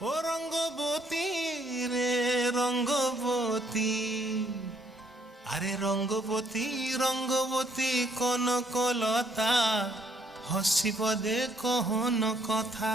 ও রঙ্গবতী রে রঙ্গবতী। আরে রঙ্গবতী রঙ্গবতী কনকলতা হসিব দে কহন কথা।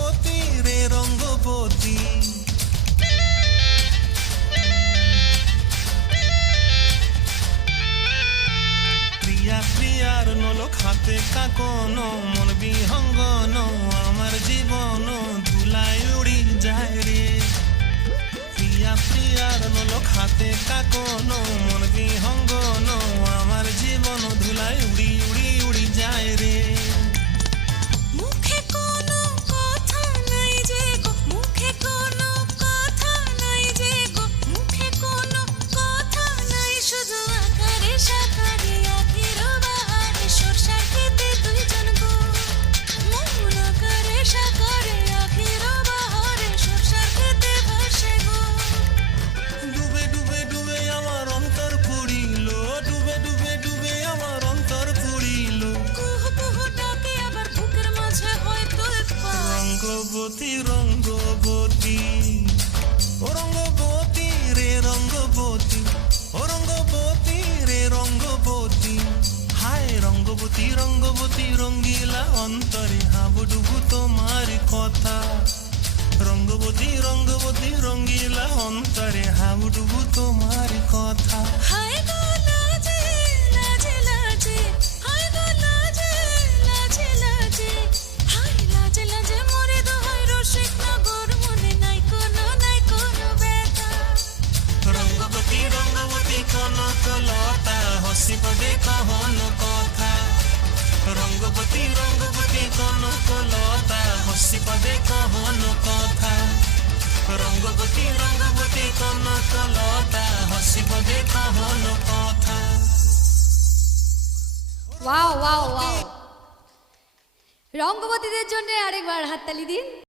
হাতে কাকন, মন বিহঙ্গন, আমার জীবন ধুলায় উড়ি যায় রে। প্রিয়া প্রিয়ার নল খাতে কাকন, মন বিহঙ্গন, আমার জীবন উড়ি উড়ি রঙ্গবতী রঙ্গবতী, ও রঙ্গবতী রে রঙ্গবতী, ও রঙ্গবতী রে রঙ্গবতী, হায় রঙ্গবতী রঙ্গবতী রঙ্গিলা অন্তরে হাবুডুবু তোমার কথা, রঙ্গবতী রঙ্গবতী রঙ্গিলা অন্তরে হাবুডুবু তোমার কথা। হায় লতা হসি পদে কহন কথা রঙ্গবতী রঙ্গবতী কনক লতা হসি পদে কহন কথা রঙ্গবতী রঙ্গবতী কনক লতা হসি পদে কহন কথা ওয়াও ওয়াও ওয়াও রঙ্গবতীদের জন্য আরেকবার হাততালি দিন।